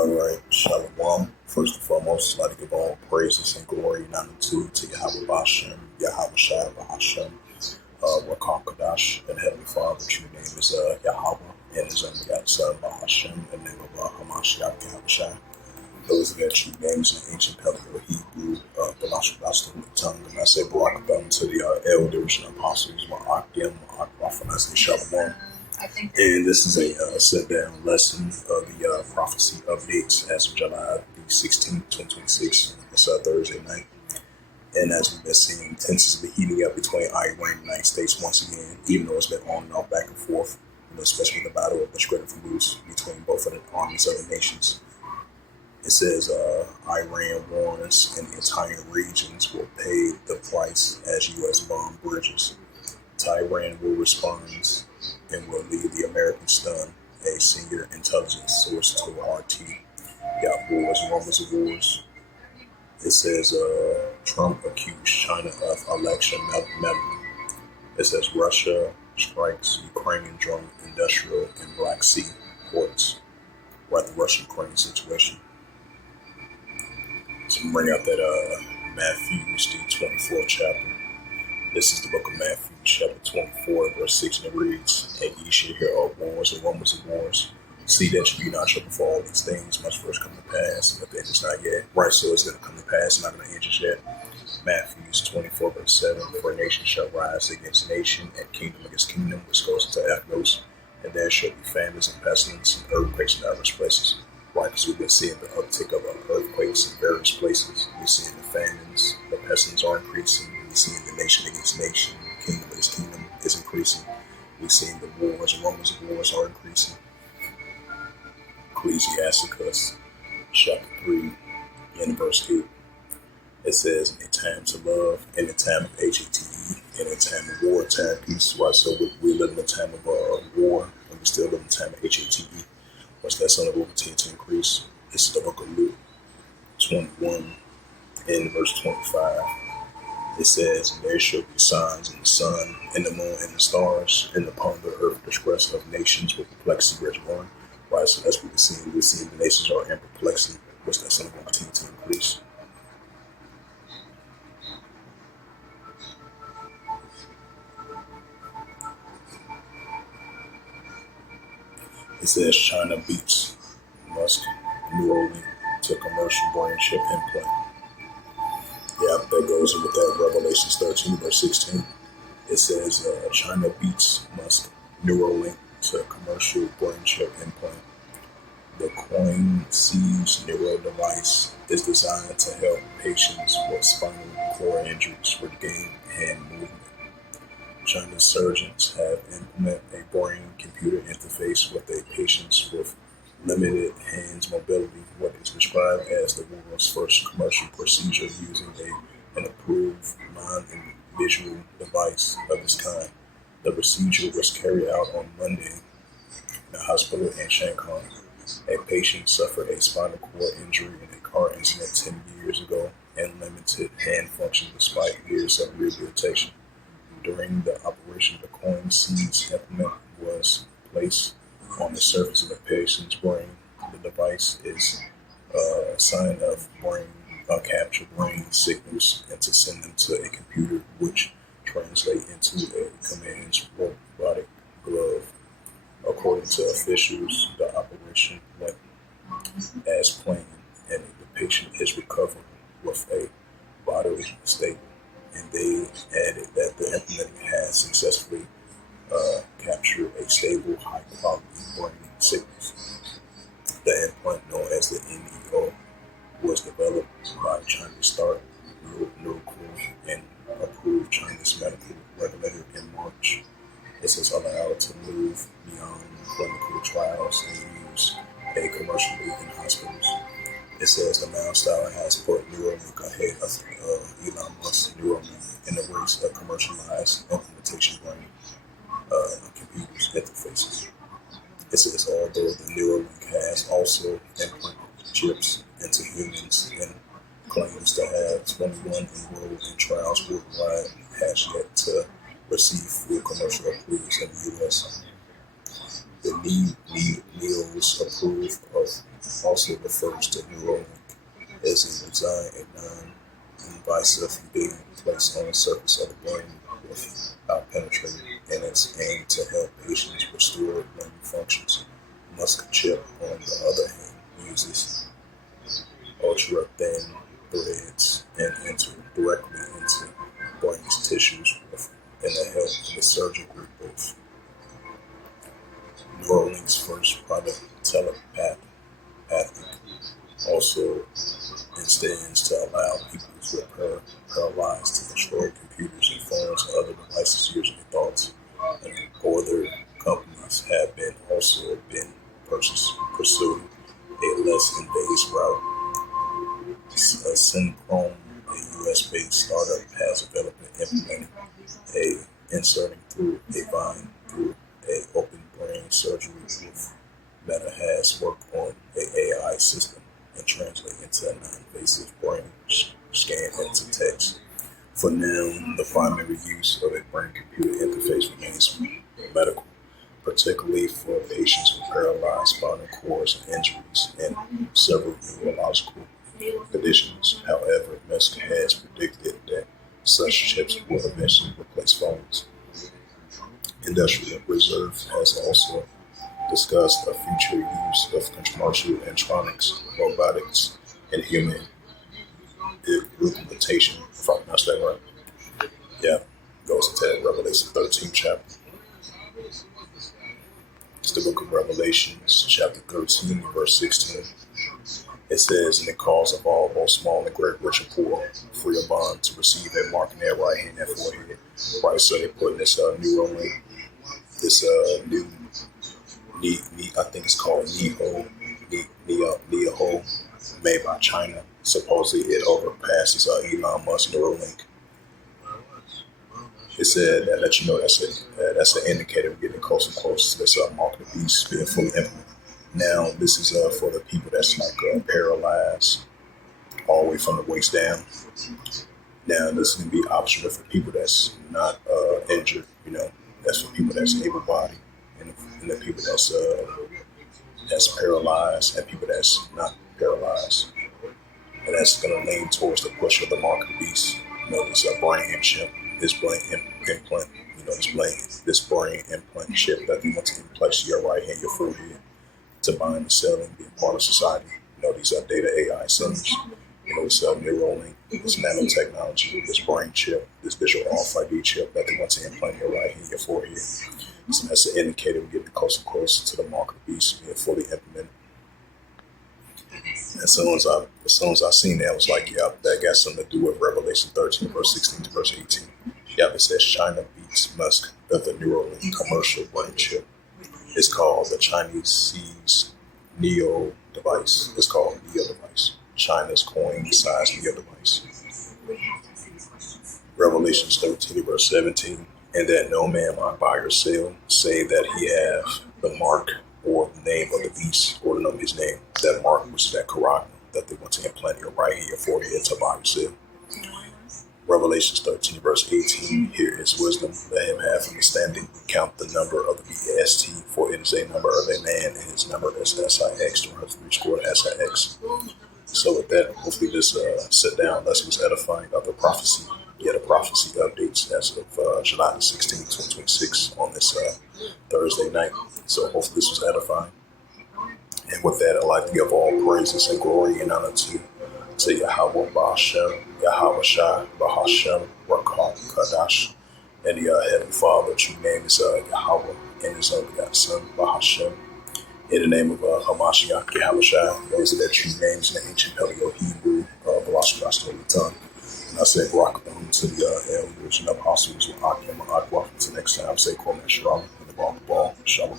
All right, Shalom. First and foremost, I'd like to give all praises and glory and honor to Yahweh Bashem, Yahweh Shai Bahashem, Rakam Kadash, and Heavenly Father. True name is Yahweh, and his only God, Son Bahashem, and name of Hamashiach Yahweh Shai. Those are their true names in ancient Paleo Hebrew, Balash the tongue, and I say Barak to the elders and apostles, Ma'akim, Ma'ak, Shalom. And this is a sit-down lesson of the prophecy updates as of July the 16th, 2026. It's Thursday night. And as we've been seeing, tensions have been heating up between Iran and the United States once again, even though it's been on and off back and forth, especially the battle of the Strait of Hormuz between both of the armies of the nations. It says Iran warns and the entire regions will pay the price as U.S. bomb bridges. Tehran will respond and will leave the Americans stunned, a senior intelligence source to RT. Got wars and rumors of wars. It says Trump accused China of election meddling. It says Russia strikes Ukrainian drone industrial and Black Sea ports. We're at the Russia-Ukraine situation. So I'm bring out that Matthew's the 24th chapter. This is the book of Matthew, chapter 24, verse 6, and it reads, "And ye shall hear of wars and rumors of wars. See that you be not troubled, for all these things must first come to pass, but the end is not yet." Right, so it's going to come to pass, it's not going to end just yet. Matthew 24, verse 7, "For a nation shall rise against nation, and kingdom against kingdom, which goes into ethnos, and there shall be famines and pestilence and earthquakes in diverse places." Right, because we've been seeing the uptick of earthquakes in various places. We're seeing the famines, the pestilence are increasing. We're seeing the nation against nation, kingdom against kingdom is increasing. We're seeing the wars and rumors of wars are increasing. Ecclesiasticus chapter 3 and verse 8. It says, "In a time to love, in a time of HATE, in a time of war, time of peace." Right, so we live in a time of war, and we still live in a time of HATE. What's that son will continue to increase? This is the book of Luke 21 and verse 25. It says, "And there shall be signs in the sun, and the moon, and the stars, and upon the earth distress of nations with perplexity rich born." Right, so that's what we're seeing. We're seeing the nations are in perplexity. What's that son will continue to increase? It says China beats Musk Neuralink to commercial brain chip implant. Yeah, that goes with that Revelations 13, verse 16. It says China beats Musk Neuralink to commercial brain chip implant. The Coin-Siege neural device is designed to help patients with spinal cord injuries regain hand movement. China's surgeons have implemented a brain-computer interface with a patient with limited hands mobility, what is described as the world's first commercial procedure using an approved non-visual device of its kind. The procedure was carried out on Monday in a hospital in Shanghai. A patient suffered a spinal cord injury in a car incident 10 years ago and limited hand function despite years of rehabilitation. During the operation, the Coin-Siege implement was placed on the surface of the patient's brain. The device is a sign of capture brain signals and to send them to a computer, which translate into a command's robotic glove. According to officials, the operation went as planned, and the patient is recovering with a bodily state. And they added that the implement has successfully captured a stable, high-quality brain signals. The implant, known as the NEO, was developed by China's Start Neurocore and approved China's medical regulator in March. This is allowed to move beyond clinical trials and use commercially in hospitals. It says the Milestone has put Neuralink ahead of Elon Musk's Neuralink in the race of commercialized implementation brain computers interfaces. It says although the Neuralink has also implanted chips into humans and claims to have 21 enrolled in trials worldwide, has yet to receive full commercial approvals in the U.S. The Neuralink was approved of also refers to Neuralink as a design a non-invasive being placed on the surface of the brain without penetrating, and it's aimed to help patients restore learning functions. Musk chip, on the other hand, uses ultra-thin threads and enter directly into brain's tissues in the help of the surgical both. Neuralink's first product, telepathic, also intends to allow people who are paralyzed to control computers and phones and other devices using their thoughts. And other companies have been pursuing a less invasive route. Synchrome, a US-based startup, has developed and implemented inserting through a vine through a open brain surgery with Meta has worked on an AI system and translate into a non-invasive brain scan into text. For now, the primary use of a brain-computer interface remains medical, particularly for patients with paralyzed spinal cords and injuries and several neurological conditions. However, Musk has predicted that such chips will eventually replace phones. Industrial Reserve has also discussed the future use of commercial electronics, robotics, and human implementation. If I pronounced that right. Yeah, goes into Revelation 13 chapter. It's the book of Revelations, chapter 13, verse 16. It says, and it calls of all, both small and great, rich and poor, free or bond, to receive a mark in their right hand and forehead. Right, so they're putting this Neuralink, this new, I think it's called Neo, made by China. Supposedly it overpasses Elon Musk Neuralink. It said that let you know that's an indicator of getting closer and closer to this mark of the beast being fully implemented. Now, this is for the people that's like paralyzed all the way from the waist down. Now, this is going to be optional for people that's not injured, that's for people that's able-bodied and the people that's paralyzed and people that's not paralyzed. And that's going to lean towards the push of the mark of the beast. This brain chip, this brain implant, this brain implant chip that they want to place your right hand, your forehead, to bind the cell and be a part of society. These are data AI centers. This Neuralink, this nanotechnology, this brain chip, this visual RFID chip that they want to implant your right hand, your forehead. So that's an indicator we're getting closer and closer to the mark of the beast being fully implemented. As soon as I seen that, I was like, yeah, that got something to do with Revelation 13, verse 16 to verse 18. Yeah, it says China beats Musk of the Neuralink commercial brain chip. It's called the Chinese Neo device. It's called Neo device. China's coin-sized Neo device. Revelation 13, verse 17. And that no man might buy or sell, say that he have the mark or the name of the beast, or the name of his name. That mark, which is that Quran, that they want to implant your right hand, your forehead, to buy or sell. Revelation 13, verse 18. Here is wisdom. Let him have understanding. Count the number of the beast, for it is a number of a man, and his number is SIX, 3 SIX. So with that, hopefully this sit-down lesson was edifying of the prophecy. Yeah, the prophecy updates as of July the 16th, 2026 on this Thursday night. So hopefully this was edifying. And with that, I'd like to give all praises and glory and honor to Yahweh Ba'ashem, Yahweh Shai, Bahashem, Rakah, Kadash, and the Heavenly Father. True name is Yahweh, and His own begotten Son, Bahashem. In the name of Hamashiach, Yahweh Shai, those are their true names in the ancient Paleo-Hebrew, Velociraptor Holy Tongue. And I say rock to the elders and apostles of Akim and Aqua. Until next time, say Kwame Shalom and the ball, Shalom.